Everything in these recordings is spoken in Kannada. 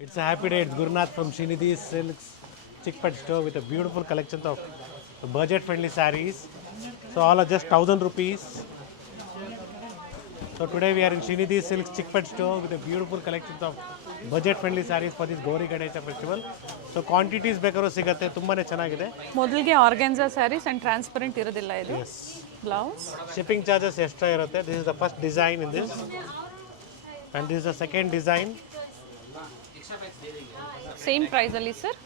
It's a happy day. It's Gurnath from Srinidhi Silks Chickpet store with a beautiful collection of budget-friendly sarees. So all are just 1,000 rupees. So today we are in Srinidhi Silks Chickpet store with a beautiful collection of budget-friendly sarees for this Gauri Ganesha festival. So quantities ಬೇಕಾದ್ರೂ ಸಿಗುತ್ತೆ ತುಂಬಾನೇ ಚೆನ್ನಾಗಿದೆ. ಮೊದಲಿಗೆ ಆರ್ಗೆನ್ಸಾ ಸ್ಯಾರೀಸ್ ಅಂಡ್ ಟ್ರಾನ್ಸ್ಪರೆಂಟ್ ಇರೋದಿಲ್ಲ ಇದು Yes. Blouse Shipping charges extra ಇರುತ್ತೆ. This is the first design in this. And this is the second design. Same price ಅಲ್ಲಿ sir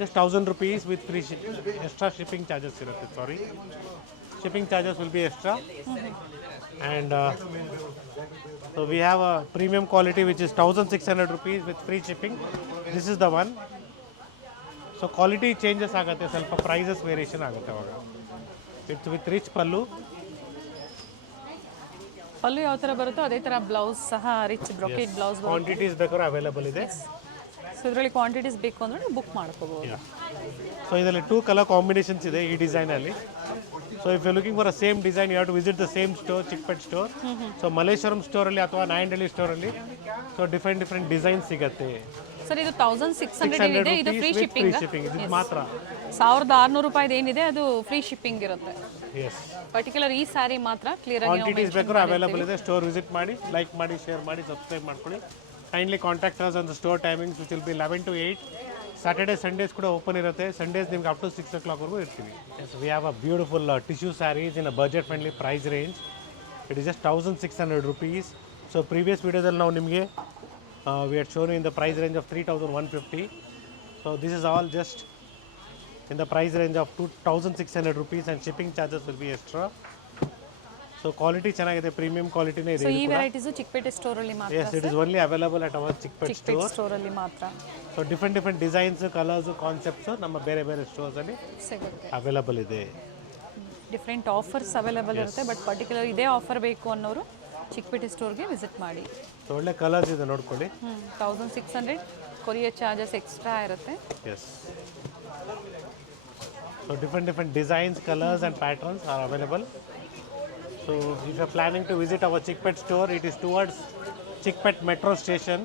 Just 1,000 rupees with free extra shipping charges ಇರುತ್ತೆ. Sorry. Shipping charges will be extra. And so we have a premium quality which is 1,600 rupees with free shipping. This is the one. So quality changes ಆಗುತ್ತೆ ಸ್ವಲ್ಪ prices variation ಆಗುತ್ತೆ ಅವಾಗ. It's with rich pallu. ಪಲ್ಲು ಯಾವ ಥರ ಬರುತ್ತೋ ಅದೇ ಥರ ಬ್ಲೌಸ್ ಸಹ ರಿಚ್ ಬ್ರೊಕೆಟ್ ಬ್ಲೌಸ್ ಬರುತ್ತೆ Quantities ಬೇಕಾದ್ರೂ ಅವೈಲೇಬಲ್ ಇದೆ. ಸೊ ಇದರಲ್ಲಿ ಕ್ವಾಂಟಿಟೀಸ್ ಬೇಕು ಅಂದರೆ ಬುಕ್ ಮಾಡ್ಕೋಬೋದು ಸೊ ಇದರಲ್ಲಿ 2 ಕಲರ್ ಕಾಂಬಿನೇಷನ್ಸ್ ಇದೆ ಈ ಡಿಸೈನಲ್ಲಿ. So if you looking for a same design you have to visit the same store Chickpet store. So Malleshwaram ಸ್ಟೋರಲ್ಲಿ ಅಥವಾ ನಾಯಂಡಹಳ್ಳಿ ಸ್ಟೋರಲ್ಲಿ ಸೊ ಡಿಫ್ರೆಂಟ್ ಡಿಸೈನ್ ಸಿಗುತ್ತೆ. ಸರ್ ಇದು 1,600 ಇದೆ ಇದು ಫ್ರೀ ಶಿಪ್ಪಿಂಗ್ ಇದು ಮಾತ್ರ 1,600 ರೂಪಾಯಿದು ಏನಿದೆ ಅದು ಫ್ರೀ ಶಿಪ್ಪಿಂಗ್ ಇರುತ್ತೆ ಎಸ್. ಪರ್ಟಿಕ್ಯುಲರ್ ಈ ಸ್ಯಾರಿ ಮಾತ್ರ ಕ್ಲಿಯರ್ ಆಗಿ ಕ್ವಾಂಟಿಟೀಸ್ ಬೇಕಾದ್ರೂ ಅವೈಲೇಬಲ್ ಇದೆ. ಸ್ಟೋರ್ ವಿಸಿಟ್ ಮಾಡಿ, ಲೈಕ್ ಮಾಡಿ, ಶೇರ್ ಮಾಡಿ, ಸಬ್ಸ್ಕ್ರೈಬ್ ಮಾಡ್ಕೊಳ್ಳಿ. Kindly contact us on the store timings which will be 11 to 8. Saturday, Sundays ಕೂಡ ಓಪನ್ ಇರುತ್ತೆ. ಸಂಡೇಸ್ ನಿಮ್ಗೆ ಅಪ್ ಟು 6 o'clock ವರೆಗೂ ಇರ್ತೀವಿ. Yes, we have a beautiful tissue saris in a budget friendly price range. It is just 1,600 rupees. So previous ವೀಡಿಯೋದಲ್ಲಿ ನಾವು ನಿಮಗೆ we are shown in the price range of 3,150. So this is all just in the price range of 2,600 rupees and shipping charges will be extra. So quality ಚೆನ್ನಾಗಿದೆ, ಪ್ರೀಮಿಯಂ ಕ್ವಾಲಿಟಿನೇ ಇದೆ. ಸೊ ಈ ವೆರೈಟೀಸ್ ಚಿಕ್ಕಪೇಟೆ ಸ್ಟೋರ್ ಅಲ್ಲಿ ಮಾತ್ರ Yes, it is only available at our Chickpet store. Store ಅಲ್ಲಿ ಮಾತ್ರ so different designs, colours, concepts ನಮ್ಮ ಬೇರೆ ಸ್ಟೋರ್ಸ್ ಅಲ್ಲಿ ಸಿಗುತ್ತೆ ಅವೈಲಬಲ್ ಇದೆ. ಡಿಫ್ರೆಂಟ್ ಆಫರ್ಸ್ ಅವೈಲೇಬಲ್ ಇರುತ್ತೆ ಬಟ್ ಪರ್ಟಿಕ್ಯುಲರ್ ಇದೇ ಆಫರ್ ಬೇಕು ಅನ್ನೋರು ಚಿಕ್ಕಪೇಟೆ ಸ್ಟೋರ್ಗೆ ವಿಸಿಟ್ ಮಾಡಿ. ಸೊ ಒಳ್ಳೆ ಕಲರ್ಸ್ ಇದೆ ನೋಡ್ಕೊಳ್ಳಿ. 1,600 ಕೊರಿಯರ್ ಚಾರ್ಜಸ್ ಎಕ್ಸ್ಟ್ರಾ ಇರುತ್ತೆ. Yes. So different designs, colours and patterns are available. So if you are planning to visit our Chickpet store, it is towards Chickpet metro station.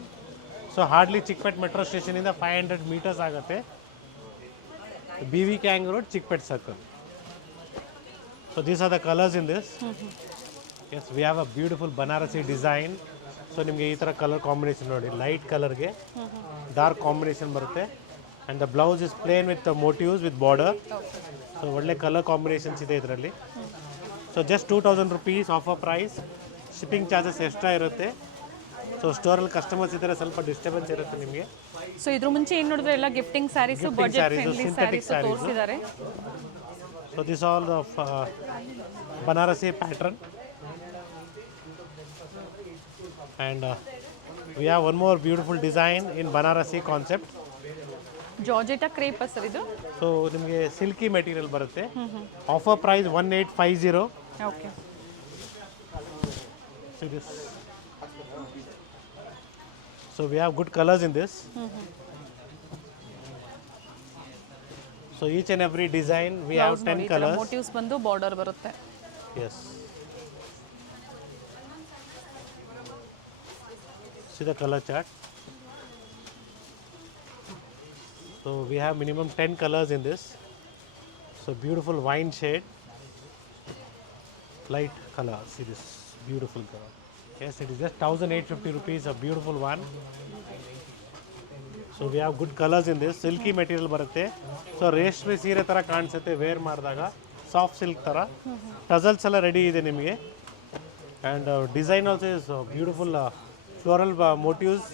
So hardly Chickpet metro station ಇಂದ 500 meters ಆಗುತ್ತೆ. BV Kang Road, Chickpet circle. So these are the colors in this. Yes, we have a beautiful Banarasi design. So ನಿಮಗೆ ಈ ಥರ ಕಲರ್ ಕಾಂಬಿನೇಷನ್ ನೋಡಿ, ಲೈಟ್ ಕಲರ್ಗೆ ಡಾರ್ಕ್ ಕಾಂಬಿನೇಷನ್ ಬರುತ್ತೆ. And the blouse is plain with motifs with border. So ಒಳ್ಳೆ ಕಲರ್ ಕಾಂಬಿನೇಷನ್ಸ್ ಇದೆ ಇದರಲ್ಲಿ. So just 2,000 rupees offer price. Shipping charges extra ಇರುತ್ತೆ. ಸೊ ಸ್ಟೋರಲ್ಲಿ ಕಸ್ಟಮರ್ಸ್ ಇದ್ದರೆ ಸ್ವಲ್ಪ ಡಿಸ್ಟರ್ಬೆನ್ಸ್ ಇರುತ್ತೆ ನಿಮಗೆ. ಸೊ ಇದ್ರ ಮುಂಚೆ ಏನು ನೋಡಿದ್ರೆ ಎಲ್ಲ gifting sarees, budget friendly synthetic sarees ತೋರಿಸಿದ್ದಾರೆ. So this all the Banarasi pattern. And we have one more beautiful design in Banarasi concept. ಜಾರ್ಜೆಟಾ ಕ್ರೇಪ್ ಸರ್ ಇದು. ಸೊ ನಿಮಗೆ ಸಿಲ್ಕಿ ಮೆಟೀರಿಯಲ್ ಬರುತ್ತೆ. Offer price 1,850. Okay. See this. So we have good colors in this. So each and every design we have 10 colors. Motives ಬಂದು ಬಾರ್ಡರ್ ಬರುತ್ತೆ. Yes. See the color chart. So we have minimum 10 colors in this. So beautiful wine shade, light color. See this beautiful color. Yes, it is just 1,850 rupees, a beautiful one. So we have good colors in this. Silky material ಬರುತ್ತೆ. So ರೇಷ್ಮೆ ಸೀರೆ ಥರ ಕಾಣಿಸುತ್ತೆ ವೇರ್ ಮಾಡಿದಾಗ, ಸಾಫ್ಟ್ ಸಿಲ್ಕ್ ಥರ. ಟಸಲ್ಸ್ ಎಲ್ಲ ರೆಡಿ ಇದೆ ನಿಮಗೆ. And design also is beautiful floral motives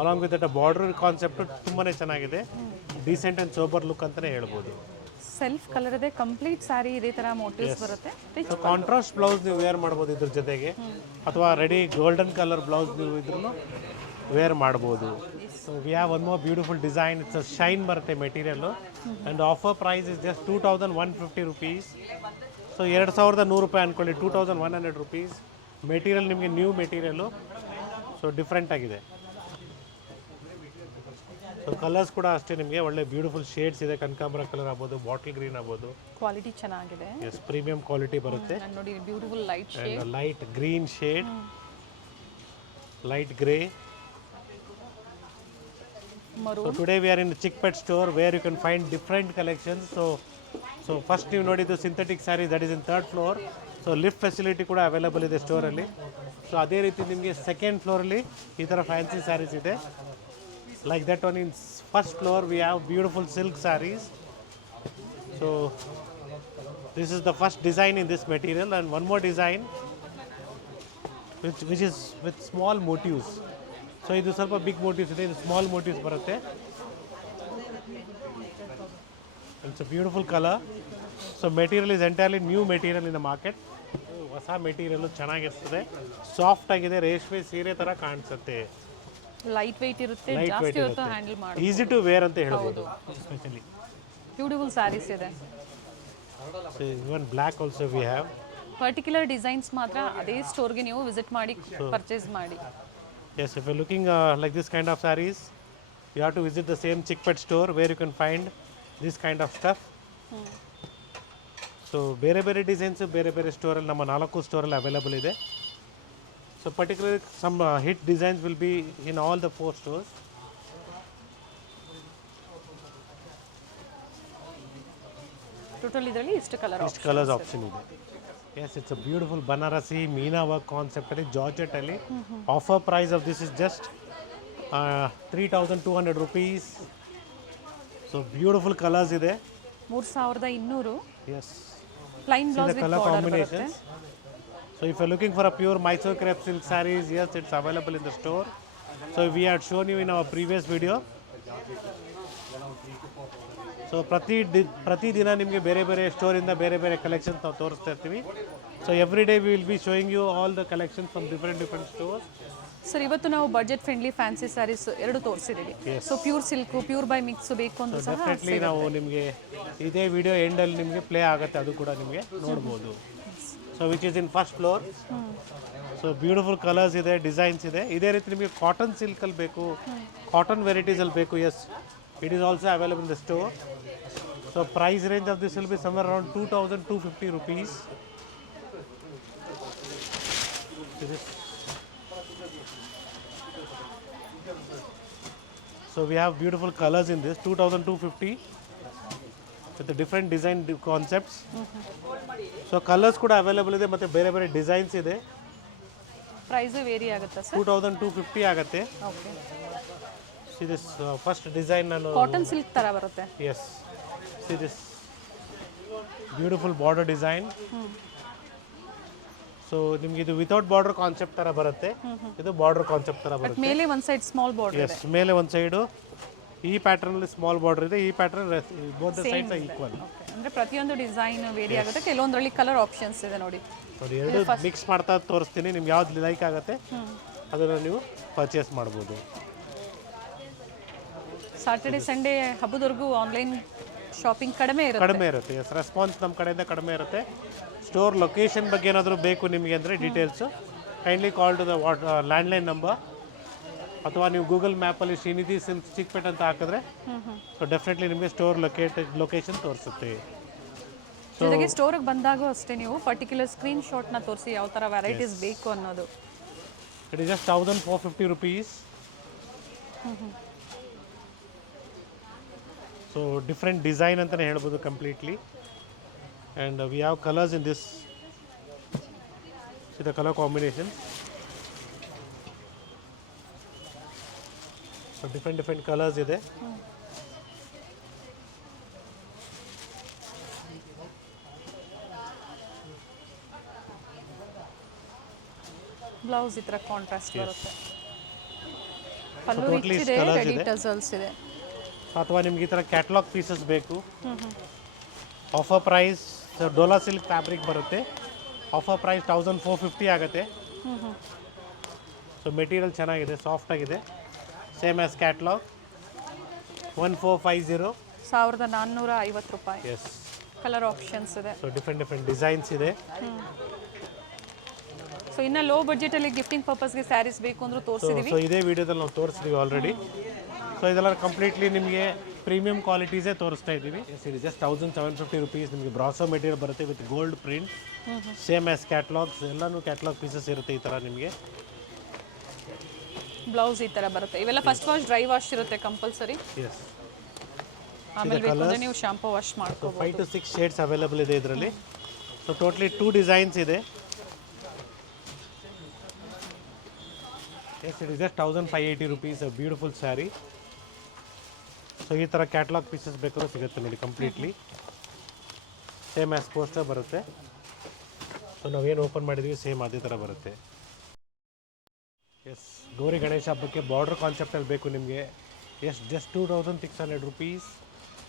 along with that border concept ತುಂಬಾ ಚೆನ್ನಾಗಿದೆ. ಡೀಸೆಂಟ್ ಆ್ಯಂಡ್ ಸೋಬರ್ ಲುಕ್ ಅಂತಲೇ ಹೇಳ್ಬೋದು. ಸೆಲ್ಫ್ ಕಲರ್ ಇದೆ, ಕಂಪ್ಲೀಟ್ ಸ್ಯಾರಿ ಇದೇ ಥರ ಮೋಟಿವ್ಸ್ ಬರುತ್ತೆ. ಸೊ ಕಾಂಟ್ರಾಸ್ಟ್ ಬ್ಲೌಸ್ ನೀವು ವೇರ್ ಮಾಡ್ಬೋದು ಇದ್ರ ಜೊತೆಗೆ, ಅಥವಾ ರೆಡಿ ಗೋಲ್ಡನ್ ಕಲರ್ ಬ್ಲೌಸ್ ನೀವು ಇದ್ರೂ ವೇರ್ ಮಾಡ್ಬೋದು. So we have one more beautiful design. It's a shine ಬರುತ್ತೆ material. And offer price is just 2,150 rupees. So 2,100 ರೂಪಾಯಿ ಅಂದ್ಕೊಳ್ಳಿ, 2,100 rupees. ಮೆಟೀರಿಯಲ್ ನಿಮಗೆ ನ್ಯೂ ಮೆಟೀರಿಯಲ್ಲು. ಸೊ ಡಿಫ್ರೆಂಟ್ ಆಗಿದೆ. ಸೊ ಕಲರ್ಸ್ ಕೂಡ ಅಷ್ಟೇ ನಿಮಗೆ ಒಳ್ಳೆ ಬ್ಯೂಟಿಫುಲ್ ಶೇಡ್ಸ್ ಇದೆ. ಕನಕಾಂಬರ ಕಲರ್ ಆಗ್ಬೋದು, ಬಾಟಲ್ ಗ್ರೀನ್ ಆಗ್ಬೋದು. ಕ್ವಾಲಿಟಿ ಚೆನ್ನಾಗಿದೆ. ಎಸ್, ಪ್ರೀಮಿಯಂ ಕ್ವಾಲಿಟಿ ಬರುತ್ತೆ. ನೋಡಿ beautiful light shade, light green shade, light grey. ಮರು So today we are in the Chickpet store where you can find different collections. So first ನೀವು ನೋಡಿದ್ದು synthetic sari that is in third floor. So lift facility ಕೂಡ ಅವೈಲೇಬಲ್ ಇದೆ ಸ್ಟೋರಲ್ಲಿ. ಸೊ ಅದೇ ರೀತಿ ನಿಮಗೆ ಸೆಕೆಂಡ್ ಫ್ಲೋರಲ್ಲಿ ಈ ಥರ ಫ್ಯಾನ್ಸಿ ಸ್ಯಾರೀಸ್ ಇದೆ. Like that one in first floor we have beautiful silk saris. So this is the first design in this material and one more design which is with small motifs. So ಇದು ಸ್ವಲ್ಪ ಬಿಗ್ ಮೋಟಿವ್ಸ್ ಇದೆ, ಇದು ಸ್ಮಾಲ್ ಮೋಟಿವ್ಸ್ ಬರುತ್ತೆ. It's a beautiful colour. So material is entirely new material in the market. ಹೊಸ ಮೆಟೀರಿಯಲ್ ಚೆನ್ನಾಗಿರ್ತದೆ, ಸಾಫ್ಟ್ ಆಗಿದೆ, ರೇಷ್ಮೆ ಸೀರೆ ಥರ ಕಾಣಿಸುತ್ತೆ, ಲೈಟ್ ವೆಯ್ಟ್ ಇರುತ್ತೆ, ಲೈಟ್ ಜಾಸ್ತಿ ವೇಟ್ ಹೊತ್ತು ಇರುತ್ತೆ, ಹ್ಯಾಂಡಲ್ ಮಾಡಿ ಈಸಿ ಟು ವೇರ್ ಅಂತ ಹೇಳ್ಬೋದು. ಎಸ್ಪೆಷಲಿ ಬ್ಯೂಟಿಫುಲ್ ಸ್ಯಾರೀಸ್ ಇದೆ. Even black also we have. Particular designs ಮಾತ್ರ ಅದೇ ಸ್ಟೋರ್ಗೆ ನೀವು ವಿಸಿಟ್ ಮಾಡಿ ಪರ್ಚೇಸ್ ಮಾಡಿ. Yes, if you're looking like this kind of sarees, you have to visit the same Chickpet store where you can find this kind of stuff. So ಬೇರೆ ಬೇರೆ ಡಿಸೈನ್ಸ್ ಬೇರೆ ಬೇರೆ ಸ್ಟೋರಲ್ಲಿ ನಮ್ಮ 4 ಸ್ಟೋರಲ್ಲಿ ಅವೈಲೇಬಲ್ ಇದೆ. So particular some hit designs will be in all the 4 stores. Total ಇದರಲ್ಲಿ ಇಷ್ಟು ಕಲರ್ಸ್ ಆಪ್ಷನ್ ಇದೆ. Yes, it's a beautiful Banarasi meena work ಕಾನ್ಸೆಪ್ಟಲ್ಲಿ ಜಾರ್ಜೆಟಲ್ಲಿ. Offer price of this is just 3,200 rupees. So beautiful colours ಇದೆ. 3,200. Yes, plain see blouse the with color border ಬರುತ್ತೆ. combinations. So if you're looking for a pure Mysore crepe silk sarees, yes, it's available in the store. So we had shown you in our previous video. So ಪ್ರತಿದಿನ ನಿಮಗೆ ಬೇರೆ ಬೇರೆ ಸ್ಟೋರಿಂದ ಬೇರೆ ಬೇರೆ ಕಲೆಕ್ಷನ್ಸ್ ನಾವು ತೋರಿಸ್ತಾ ಇರ್ತೀವಿ. So every day we will be showing you all the collections from different stores. Sir ಇವತ್ತು ನಾವು ಬಜೆಟ್ ಫ್ರೆಂಡ್ಲಿ ಫ್ಯಾನ್ಸಿ ಸ್ಯಾರೀಸ್ ಎರಡು ತೋರಿಸಿದ್ದೀವಿ. So pure silk, pure by mix ಬೇಕು ಅಂತ ಸಹ ಡೆಫಿನೆಟ್ಲಿ ನಾವು ನಿಮಗೆ ಇದೇ ವಿಡಿಯೋ ಎಂಡಲ್ಲಿ ನಿಮಗೆ ಪ್ಲೇ ಆಗುತ್ತೆ, ಅದು ಕೂಡ ನಿಮಗೆ ನೋಡ್ಬೋದು. So which is in first floor. So beautiful colours ಇದೆ, ಡಿಸೈನ್ಸ್ ಇದೆ. ಇದೇ ರೀತಿ ನಿಮಗೆ ಕಾಟನ್ ಸಿಲ್ಕಲ್ಲಿ ಬೇಕು, ಕಾಟನ್ ವೆರೈಟೀಸಲ್ಲಿ ಬೇಕು, yes, it is also available in the store. So price range of this will be somewhere around 2,250 rupees. So we have beautiful colors in this, 2,250 with the different design concepts. So colors ಕೂಡ ಅವೈಲೇಬಲ್ ಇದೆ ಮತ್ತು ಬೇರೆ ಬೇರೆ ಡಿಸೈನ್ಸ್ ಇದೆ. ಪ್ರೈಸ್ ವೇರಿ ಆಗುತ್ತಾ ಸರ್? 2,250 ಆಗುತ್ತೆ. Okay. See this first design ನಾನು ಕಾಟನ್ ಸಿಲ್ಕ್ ತರ ಬರುತ್ತೆ. Yes, see this beautiful border design. So ನಿಮ್ಗೆ ಇದು ವಿತೌಟ್ ಬಾರ್ಡರ್ ಕಾನ್ಸೆಪ್ಟ್ ತರ ಬರುತ್ತೆ, ಇದು ಬಾರ್ಡರ್ ಕಾನ್ಸೆಪ್ಟ್ ತರ ಬರುತ್ತೆ. ಮೇಲೆ ಒಂದು ಸೈಡ್ ಸ್ಮಾಲ್ ಬಾರ್ಡರ್ ಇದೆ. ಎಸ್, ಮೇಲೆ ಒಂದು ಸೈಡು ಈ ಪ್ಯಾಟರ್ನ್ ಅಲ್ಲಿ ಸ್ಮಾಲ್ ಬಾರ್ಡರ್ ಇದೆ, ಈ pattern both the sides are equal. ಅಂದ್ರೆ ಪ್ರತಿಯೊಂದು ಡಿಸೈನ್ ವೇರಿ ಆಗುತ್ತೆ, ಕೆಲವೊಂದರಲ್ಲಿ ಕಲರ್ ಆಪ್ಷನ್ಸ್ ಇದೆ ನೋಡಿ. ನೋಡಿ, ಎರಡು ಮಿಕ್ಸ್ ಮಾಡ್ತಾ ತೋರಿಸ್ತೀನಿ, ನಿಮ್ಗೆ ಯಾವ್ದು ಲೈಕ್ ಆಗುತ್ತೆ ಅದನ್ನು ನೀವು ಪರ್ಚೇಸ್ ಮಾಡ್ಬೋದು. ಸಾಟರ್ಡೆ ಸಂಡೇ ಹಬ್ಬದವರೆಗೂ ಆನ್ಲೈನ್ ಶಾಪಿಂಗ್ ಕಡಿಮೆ ಇರುತ್ತೆ. ಎಸ್, ರೆಸ್ಪಾನ್ಸ್ ನಮ್ಮ ಕಡೆಯಿಂದ ಕಡಿಮೆ ಇರುತ್ತೆ. ಸ್ಟೋರ್ ಲೊಕೇಶನ್ ಬಗ್ಗೆ ಏನಾದರೂ ಬೇಕು ನಿಮಗೆ ಅಂದರೆ ಡೀಟೇಲ್ಸು kindly call to the landline number, ಅಥವಾ ನೀವು ಗೂಗಲ್ ಮ್ಯಾಪಲ್ಲಿ ಶ್ರೀನಿಧಿ ಸಿಲ್ಕ್ ಚಿಕ್ಪೇಟ್ ಅಂತ ಹಾಕಿದ್ರೆ ಸೊ ಡೆಫಿನೆಟ್ಲಿ ನಿಮಗೆ ಸ್ಟೋರ್ ಲೊಕೇಶನ್ ತೋರಿಸುತ್ತೆ. ಜೊತೆಗೆ ಸ್ಟೋರಿಗೆ ಬಂದಾಗೂ ಅಷ್ಟೇ ನೀವು ಪರ್ಟಿಕ್ಯುಲರ್ ಸ್ಕ್ರೀನ್ ಶಾಟ್ನ ತೋರಿಸಿ ಯಾವ ಥರ ವೆರೈಟೀಸ್ ಬೇಕು ಅನ್ನೋದು. It is just 1,450 rupees. So different design ಅಂತಲೇ ಹೇಳ್ಬೋದು completely. And we have colours in this, see the colour combination. So different colours ಇದೆ. ಬ್ಲೌಸ್ ಈ ಥರ ಕಾಂಟ್ರಾಸ್ಟ್ ಬರುತ್ತೆ. ಪಲ್ಲು totally ರಿಚ್ ಇದೆ, colours ರೆಡಿ ಇದೆ. ಟಸಲ್ಸ್ ಇದೆ. ಅಥವಾ ನಿಮ್ಗೆ ಈ ಥರ ಕ್ಯಾಟ್ಲಾಗ್ ಪೀಸಸ್ ಬೇಕು, offer price Dola silk fabric ಬರುತ್ತೆ. ಆಫರ್ ಪ್ರೈಸ್ 1,450 ಆಗುತ್ತೆ. ಸೊ ಮೆಟೀರಿಯಲ್ ಚೆನ್ನಾಗಿದೆ, ಸಾಫ್ಟ್ ಆಗಿದೆ, ಸೇಮ್ ಆಸ್ ಕ್ಯಾಟ್ಲಾಗ್. 1,450. 1,450 ರೂಪಾಯಿ. ಎಸ್, ಕಲರ್ ಆಪ್ಷನ್ಸ್ ಇದೆ. ಸೊ ಡಿಫ್ರೆಂಟ್ ಡಿಸೈನ್ಸ್ ಇದೆ. ಸೊ ಇನ್ನು ಲೋ ಬಜೆಟಲ್ಲಿ ಗಿಫ್ಟಿಂಗ್ ಪರ್ಪಸ್ಗೆ ಸ್ಯಾರೀಸ್ ಬೇಕು ಅಂದ್ರೂ ತೋರಿಸಿದ್ದೀವಿ. ಸೊ ಇದೇ ವಿಡಿಯೋದಲ್ಲಿ ನಾವು ತೋರಿಸಿದ್ದೀವಿ ಆಲ್ರೆಡಿ. ಸೊ ಇದೆಲ್ಲ ಕಂಪ್ಲೀಟ್ಲಿ ನಿಮಗೆ ಪ್ರೀಮಿಯಂ ಕ್ವಾಲಿಟೀಸೇ ತೋರಿಸ್ತಾ ಇದ್ದೀವಿ. ಇದು ಜಸ್ಟ್ 1,750 rupees. ನಿಮಗೆ ಬ್ರಾಸೋ ಮೆಟೀರಿಯಲ್ ಬರುತ್ತೆ with gold print, same as catalogues. ಎಲ್ಲನೂ ಕ್ಯಾಟ್ಲಾಗ್ ಪೀಸಸ್ ಇರುತ್ತೆ ಈ ಥರ ನಿಮಗೆ. ಬ್ಲೌಸ್ ಈ ಥರ ಬರುತ್ತೆ. ಇವೆಲ್ಲ ಫಸ್ಟ್ ವಾಶ್ ಡ್ರೈ ವಾಶ್ ಇರುತ್ತೆ ಕಂಪಲ್ಸರಿ. ಎಸ್, ಆಮೇಲೆ ಬೇಕು ಅಂದರೆ ನೀವು ಶಾಂಪೂ ವಾಶ್ ಮಾಡ್ಕೋಬೋದು. 5 to 6 ಶೇಡ್ಸ್ ಅವೈಲೇಬಲ್ ಇದೆ ಇದರಲ್ಲಿ. ಸೊ ಟೋಟ್ಲಿ 2 ಡಿಸೈನ್ಸ್ ಇದೆ. Yes, it is just 1580 rupees, a beautiful sari. So ಈ ಥರ ಕ್ಯಾಟ್ಲಾಗ್ ಪೀಸಸ್ ಬೇಕಾದ್ರೂ ಸಿಗುತ್ತೆ ನೋಡಿ, ಕಂಪ್ಲೀಟ್ಲಿ ಸೇಮ್ ಆ್ಯಸ್ ಪೋಸ್ಟರ್ ಬರುತ್ತೆ. ಸೊ ನಾವೇನು ಓಪನ್ ಮಾಡಿದ್ವಿ ಸೇಮ್ ಅದೇ ಥರ ಬರುತ್ತೆ. ಎಸ್, ಗೌರಿ ಗಣೇಶ ಹಬ್ಬಕ್ಕೆ ಬಾರ್ಡರ್ ಕಾನ್ಸೆಪ್ಟಲ್ಲಿ ಬೇಕು ನಿಮಗೆ. Yes, just 2600 rupees.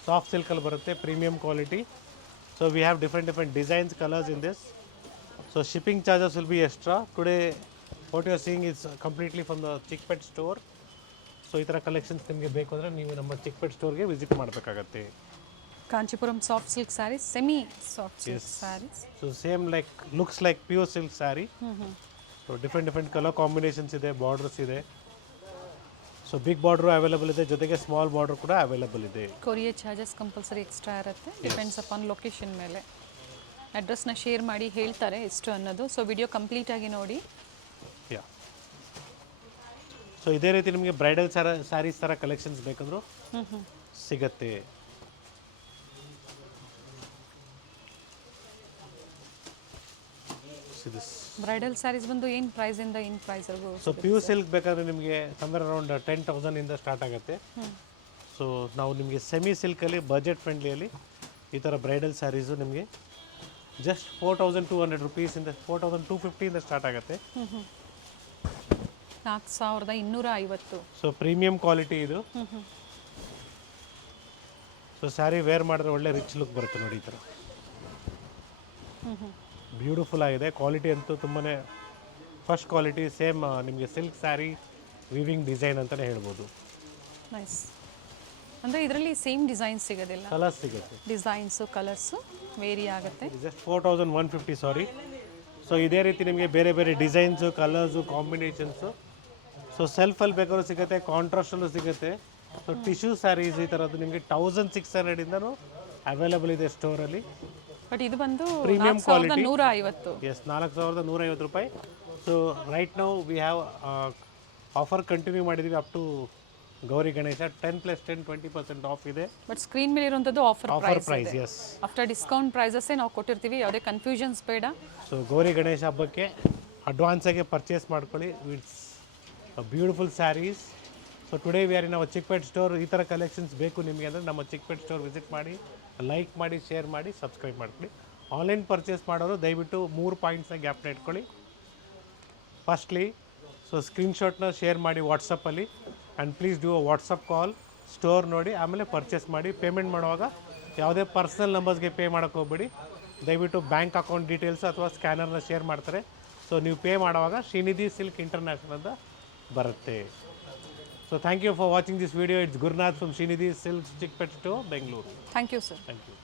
ಸಾಫ್ಟ್ ಸಿಲ್ಕಲ್ಲಿ ಬರುತ್ತೆ, premium quality. So we have different designs, colours in this. So shipping charges will be extra. Today what you are seeing is completely from the Chickpet store. So ಈ ಥರ ಕಲೆಕ್ಷನ್ಸ್ ನಿಮಗೆ ಬೇಕು ಅಂದರೆ ನೀವು ನಮ್ಮ ಚಿಕ್ಪೆಟ್ ಸ್ಟೋರ್ಗೆ ವಿಸಿಟ್ ಮಾಡಬೇಕಾಗತ್ತೆ. Kanchipuram soft silk saris, semi soft silk saris. So same like looks like pure silk sari. So different colour combinations ಇದೆ, ಬಾರ್ಡರ್ಸ್ ಇದೆ. ಸೊ ಬಿಗ್ ಬಾರ್ಡ್ರು ಅವೈಲೇಬಲ್ ಇದೆ, ಜೊತೆಗೆ ಸ್ಮಾಲ್ ಬಾರ್ಡರ್ ಕೂಡ ಅವೈಲೇಬಲ್ ಇದೆ. ಕೊರಿಯರ್ ಚಾರ್ಜಸ್ ಕಂಪಲ್ಸರಿ ಎಕ್ಸ್ಟ್ರಾ ಇರುತ್ತೆ, ಡಿಪೆಂಡ್ಸ್ ಅಪಾನ್ ಲೊಕೇಶನ್ ಮೇಲೆ. ಅಡ್ರೆಸ್ನ ಶೇರ್ ಮಾಡಿ ಹೇಳ್ತಾರೆ ಎಷ್ಟು ಅನ್ನೋದು. ಸೊ ವಿಡಿಯೋ ಕಂಪ್ಲೀಟಾಗಿ ನೋಡಿ. ಯಾ, ಸೊ ಇದೇ ರೀತಿ ನಿಮಗೆ ಬ್ರೈಡಲ್ ಸ್ಯಾರೀಸ್ ಥರ ಕಲೆಕ್ಷನ್ಸ್ ಬೇಕಂದ್ರೂ ಸಿಗತ್ತೆ. ಬ್ರೈಡಲ್ ಸ್ಯಾರೀಸ್ ಬಂದು ಏನು ಪ್ರೈಸಿಂದ ಏನು ಪ್ರೈಸ್ವರೆಗೂ? ಸೊ ಪ್ಯೂರ್ ಸಿಲ್ಕ್ ಬೇಕಾದ್ರೆ ನಿಮಗೆ ಸಮ್ವೇರ್ ಅರೌಂಡ್ 10,000 ಇಂದ ಸ್ಟಾರ್ಟ್ ಆಗುತ್ತೆ. ಸೊ ನಾವು ನಿಮಗೆ ಸೆಮಿ ಸಿಲ್ಕಲ್ಲಿ ಬಜೆಟ್ ಫ್ರೆಂಡ್ಲಿಯಲ್ಲಿ ಈ ಥರ ಬ್ರೈಡಲ್ ಸ್ಯಾರೀಸು ನಿಮಗೆ ಜಸ್ಟ್ 4200 rupees ಇಂದ 4250 ಇಂದ ಸ್ಟಾರ್ಟ್ ಆಗುತ್ತೆ. 4250. ಸೊ ಪ್ರೀಮಿಯಂ ಕ್ವಾಲಿಟಿ ಇದು. ಸೊ ಸ್ಯಾರಿ ವೇರ್ ಮಾಡಿದ್ರೆ ಒಳ್ಳೆ ರಿಚ್ ಲುಕ್ ಬರುತ್ತೆ ನೋಡಿ. ಈ ಥರ ಬ್ಯೂಟಿಫುಲ್ ಆಗಿದೆ, ಕ್ವಾಲಿಟಿ ಅಂತೂ ತುಂಬಾ ಫಸ್ಟ್ ಕ್ವಾಲಿಟಿ. ಸೇಮ್ ನಿಮಗೆ ಸಿಲ್ಕ್ ಸ್ಯಾರಿ ವಿವಿಂಗ್ ಡಿಸೈನ್ ಅಂತಲೇ ಹೇಳ್ಬೋದು. ನೈಸ್. ಅಂದರೆ ಇದರಲ್ಲಿ ಸೇಮ್ ಡಿಸೈನ್ಸ್ ಸಿಗೋದಿಲ್ಲ, ಕಲರ್ಸ್ ಸಿಗುತ್ತೆ, ಡಿಸೈನ್ಸು ಕಲರ್ಸು ವೇರಿ ಆಗುತ್ತೆ. ಜಸ್ಟ್ 4150, ಸಾರಿ. ಸೊ ಇದೇ ರೀತಿ ನಿಮಗೆ ಬೇರೆ ಬೇರೆ ಡಿಸೈನ್ಸು, ಕಲರ್ಸು, ಕಾಂಬಿನೇಷನ್ಸು. ಸೊ ಸೆಲ್ಫಲ್ಲಿ ಬೇಕಾದ್ರೂ ಸಿಗುತ್ತೆ, ಕಾಂಟ್ರಾಸ್ಟಲ್ಲೂ ಸಿಗುತ್ತೆ. ಸೊ ಟಿಶ್ಯೂ ಸ್ಯಾರೀಸ್ ಈ ಥರದ್ದು ನಿಮಗೆ 1600ಇಂದನೂ ಅವೈಲೇಬಲ್ ಇದೆ ಸ್ಟೋರಲ್ಲಿ. ಬಟ್ ಇದು ಬಂದು ಪ್ರೀಮಿಯಂ ಕ್ವಾಲಿಟಿ. 4150. ಎಸ್, 4150 ರೂಪಾಯಿ. So right now we have offer continue ಮಾಡಿದ್ದೀವಿ up to Gauri Ganesha. 10+10 20% off ಇದೆ. ಬಟ್ ಸ್ಕ್ರೀನ್ ಮೇಲೆ ಇರುವಂಥದ್ದು offer price. Yes, after discount ಪ್ರೈಸಸ್ಸೇ ನಾವು ಕೊಟ್ಟಿರ್ತೀವಿ, ಯಾವುದೇ ಕನ್ಫ್ಯೂಷನ್ಸ್ ಬೇಡ. ಸೊ ಗೌರಿ ಗಣೇಶ ಹಬ್ಬಕ್ಕೆ ಅಡ್ವಾನ್ಸಾಗಿ ಪರ್ಚೇಸ್ ಮಾಡ್ಕೊಳ್ಳಿ. It's beautiful saris. So today we are in our Chickpet store. ಈ ಥರ ಕಲೆಕ್ಷನ್ಸ್ ಬೇಕು ನಿಮಗೆ ಅಂದರೆ ನಮ್ಮ ಚಿಕ್ಪೆಟ್ ಸ್ಟೋರ್ ವಿಸಿಟ್ ಮಾಡಿ, ಲೈಕ್ ಮಾಡಿ, ಶೇರ್ ಮಾಡಿ, ಸಬ್ಸ್ಕ್ರೈಬ್ ಮಾಡ್ಕೊಳ್ಳಿ. ಆನ್ಲೈನ್ ಪರ್ಚೇಸ್ ಮಾಡೋರು ದಯವಿಟ್ಟು 3 ಪಾಯಿಂಟ್ಸ್ನ ಗ್ಯಾಪ್ನ ಇಟ್ಕೊಳ್ಳಿ. ಫಸ್ಟ್ಲಿ, ಸೊ ಸ್ಕ್ರೀನ್ಶಾಟ್ನ ಶೇರ್ ಮಾಡಿ ವಾಟ್ಸಪ್ಪಲ್ಲಿ, and please do a WhatsApp call. Store ನೋಡಿ ಆಮೇಲೆ ಪರ್ಚೇಸ್ ಮಾಡಿ. ಪೇಮೆಂಟ್ ಮಾಡುವಾಗ ಯಾವುದೇ ಪರ್ಸ್ನಲ್ ನಂಬರ್ಸ್ಗೆ ಪೇ ಮಾಡೋಕ್ಕೆ ಹೋಗ್ಬೇಡಿ. ದಯವಿಟ್ಟು ಬ್ಯಾಂಕ್ ಅಕೌಂಟ್ ಡೀಟೇಲ್ಸ್ ಅಥವಾ ಸ್ಕ್ಯಾನರ್ನ ಶೇರ್ ಮಾಡ್ತಾರೆ. ಸೊ ನೀವು ಪೇ ಮಾಡುವಾಗ ಶ್ರೀನಿಧಿ ಸಿಲ್ಕ್ ಇಂಟರ್ನ್ಯಾಷನಲ್ ಅಂತ ಬರುತ್ತೆ. So thank you for watching this video. It's Gurnath from Srinidhi Silks Chickpet Store, Bengaluru. Thank you, sir. Thank you.